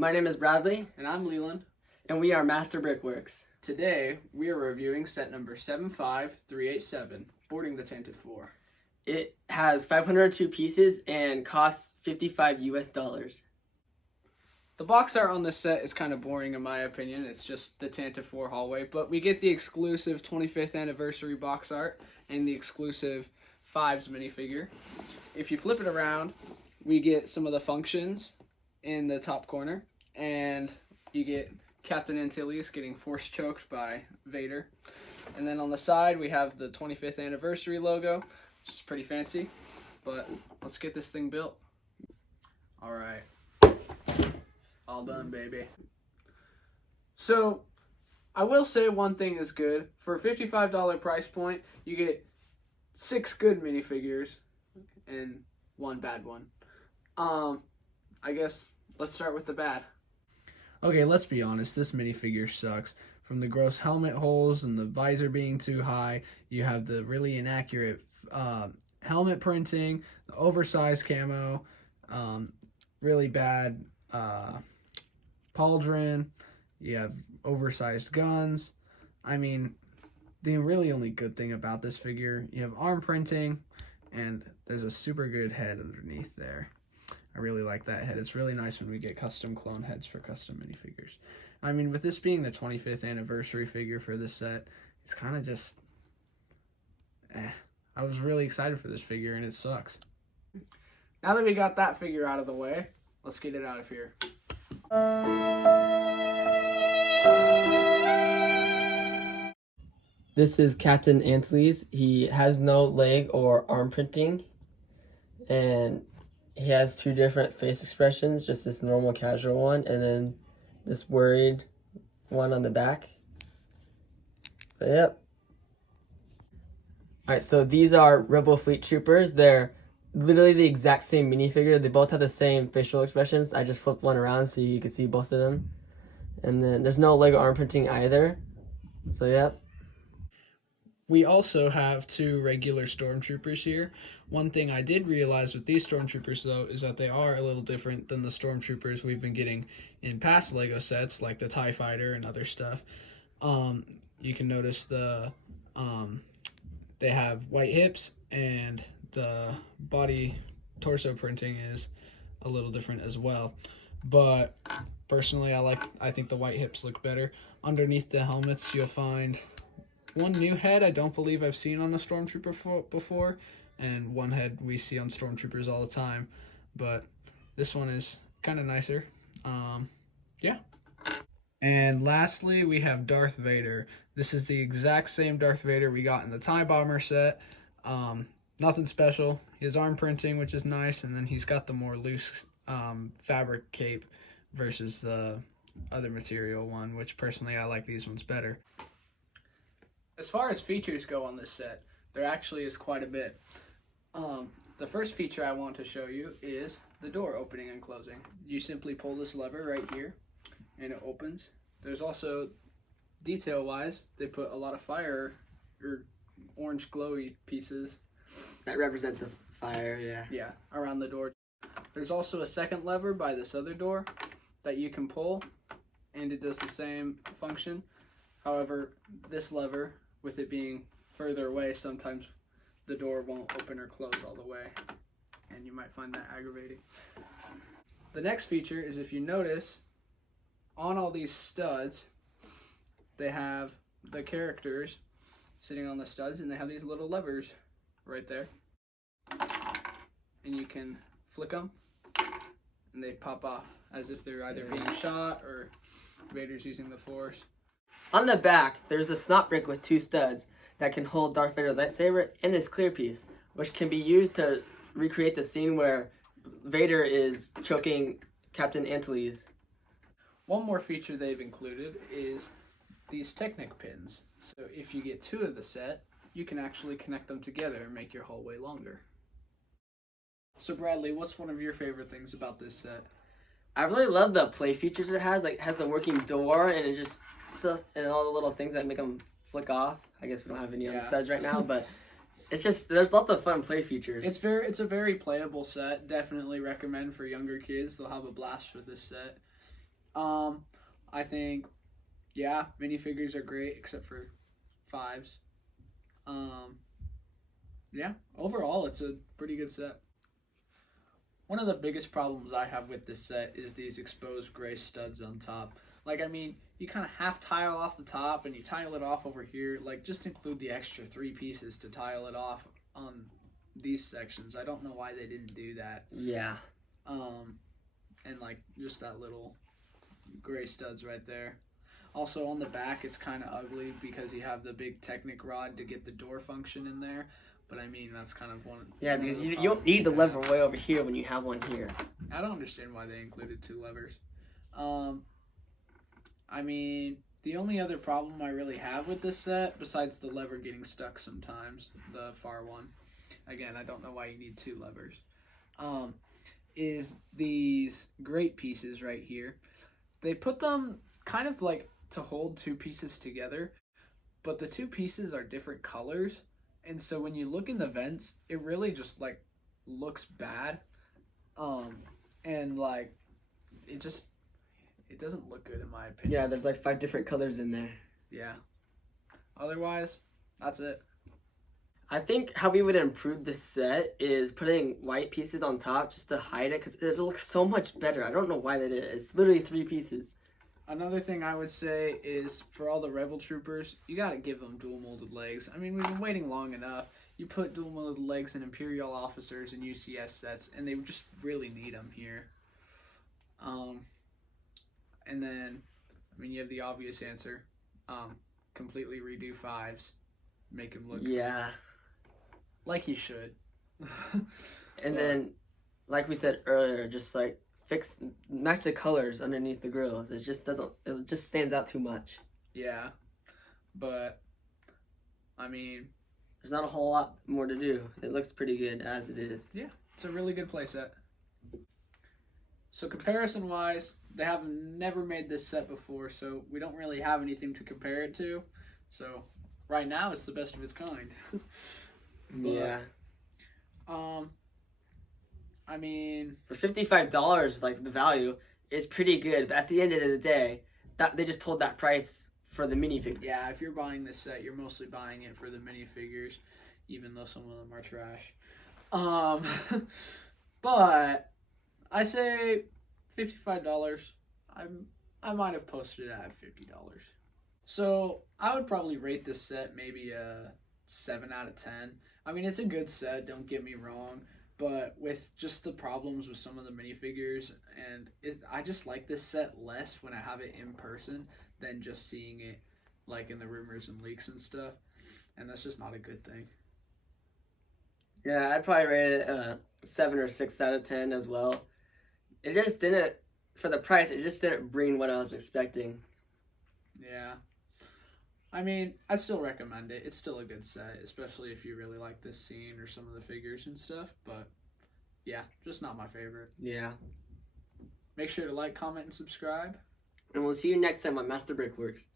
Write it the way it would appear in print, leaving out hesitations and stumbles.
My name is Bradley, And I'm Leland. and we are Master Brickworks. Today, we are reviewing set number 75387, boarding the Tantive 4. It has 502 pieces and costs $55 US. The box art on this set is kind of boring in my opinion. It's just the Tantive 4 hallway, but we get the exclusive 25th anniversary box art and the exclusive Fives minifigure. If you flip it around, we get some of the functions in the top corner, and you get Captain Antilles getting force choked by Vader. And then on the side, we have the 25th anniversary logo, which is pretty fancy, but let's get this thing built. All right. All done, baby. So, I will say one thing is good. For a $55 price point, you get 6 good minifigures and 1 bad one. I guess let's start with the bad. Okay, let's be honest. This minifigure sucks. From the gross helmet holes and the visor being too high, you have the really inaccurate helmet printing, the oversized camo, really bad pauldron, you have oversized guns. I mean, the really only good thing about this figure, you have arm printing, and there's a super good head underneath there. I really like that head. It's really nice when we get custom clone heads for custom minifigures. I mean, with this being the 25th anniversary figure for this set, it's kind of just, I was really excited for this figure, and it sucks. Now that we got that figure out of the way, let's get it out of here. This is Captain Antilles. He has no leg or arm printing, and he has 2 different face expressions, just this normal casual one, and then this worried one on the back. But yep. Alright, so these are Rebel Fleet Troopers. They're literally the exact same minifigure. They both have the same facial expressions. I just flipped one around so you can see both of them. And then there's no leg or arm printing either. So yep. We also have 2 regular stormtroopers here. One thing I did realize with these stormtroopers, though, is that they are a little different than the stormtroopers we've been getting in past LEGO sets, like the TIE Fighter and other stuff. You can notice they have white hips, and the body torso printing is a little different as well. But personally, I think the white hips look better. Underneath the helmets, you'll find one new head I don't believe I've seen on a stormtrooper before, and one head we see on stormtroopers all the time, but this one is kind of nicer. Yeah. And lastly, we have Darth Vader. This is the exact same Darth Vader we got in the TIE Bomber set. Nothing special. He has arm printing, which is nice, and then he's got the more loose fabric cape versus the other material one, which personally I like these ones better. As far as features go on this set, there actually is quite a bit. The first feature I want to show you is the door opening and closing. You simply pull this lever right here, and it opens. There's also, detail-wise, they put a lot of fire or orange glowy pieces That represent the fire, yeah. Yeah, around the door. There's also a second lever by this other door that you can pull, and it does the same function. However, this lever, with it being further away, sometimes the door won't open or close all the way, and you might find that aggravating. The next feature is, if you notice, on all these studs, they have the characters sitting on the studs, and they have these little levers right there, and you can flick them, and they pop off as if they're either being shot or Vader's using the Force. On the back, there's a snot brick with 2 studs that can hold Darth Vader's lightsaber and this clear piece, which can be used to recreate the scene where Vader is choking Captain Antilles. One more feature they've included is these Technic pins. So if you get 2 of the set, you can actually connect them together and make your hallway longer. So Bradley, what's one of your favorite things about this set? I really love the play features it has. Like, it has a working door, and it just and all the little things that make them flick off. I guess we don't have any other studs right now, but it's just, there's lots of fun play features. It's a very playable set. Definitely recommend for younger kids. They'll have a blast with this set. I think, yeah, minifigures are great except for fives. Um, yeah, overall, it's a pretty good set. One of the biggest problems I have with this set is these exposed gray studs on top. Like, I mean, you kind of half tile off the top and you tile it off over here. Like, just include the extra 3 pieces to tile it off on these sections. I don't know why they didn't do that. Yeah. And like just that little gray studs right there. Also on the back, it's kind of ugly because you have the big Technic rod to get the door function in there. But I mean, that's kind of one. Yeah, because you don't need the lever way over here when you have one here. I don't understand why they included 2 levers. I mean, the only other problem I really have with this set, besides the lever getting stuck sometimes, the far one, again, I don't know why you need 2 levers, is these grate pieces right here. They put them kind of like to hold 2 pieces together, but the 2 pieces are different colors, and so when you look in the vents, it really just like looks bad, and like it doesn't look good in my opinion. Yeah, there's like 5 different colors in there. Yeah. Otherwise, that's it. I think how we would improve this set is putting white pieces on top just to hide it, because it looks so much better. I don't know why they did it. It's literally 3 pieces. Another thing I would say is for all the Rebel Troopers, you gotta give them dual molded legs. I mean, we've been waiting long enough. You put dual molded legs in Imperial officers and UCS sets, and they just really need them here. And then, I mean, you have the obvious answer. Completely redo 5s. Make them look like you should. And then, like we said earlier, just like match the colors underneath the grills. It just stands out too much. Yeah, but I mean, there's not a whole lot more to do. It looks pretty good as it is. Yeah, it's a really good playset. So comparison wise, they have never made this set before, so we don't really have anything to compare it to. So right now it's the best of its kind. But, yeah. I mean, for $55, like the value is pretty good, but at the end of the day, that they just pulled that price for the minifigures. Yeah, if you're buying this set, you're mostly buying it for the minifigures, even though some of them are trash. But I say $55. I might have posted it at $50. So I would probably rate this set maybe a 7 out of 10. I mean, it's a good set, don't get me wrong, but with just the problems with some of the minifigures, and I just like this set less when I have it in person than just seeing it like in the rumors and leaks and stuff, and that's just not a good thing. Yeah, I'd probably rate it a 7 or 6 out of 10 as well. It just didn't, for the price, it just didn't bring what I was expecting. Yeah. I mean, I'd still recommend it. It's still a good set, especially if you really like this scene or some of the figures and stuff. But, yeah, just not my favorite. Yeah. Make sure to like, comment, and subscribe. And we'll see you next time on Master Brickworks.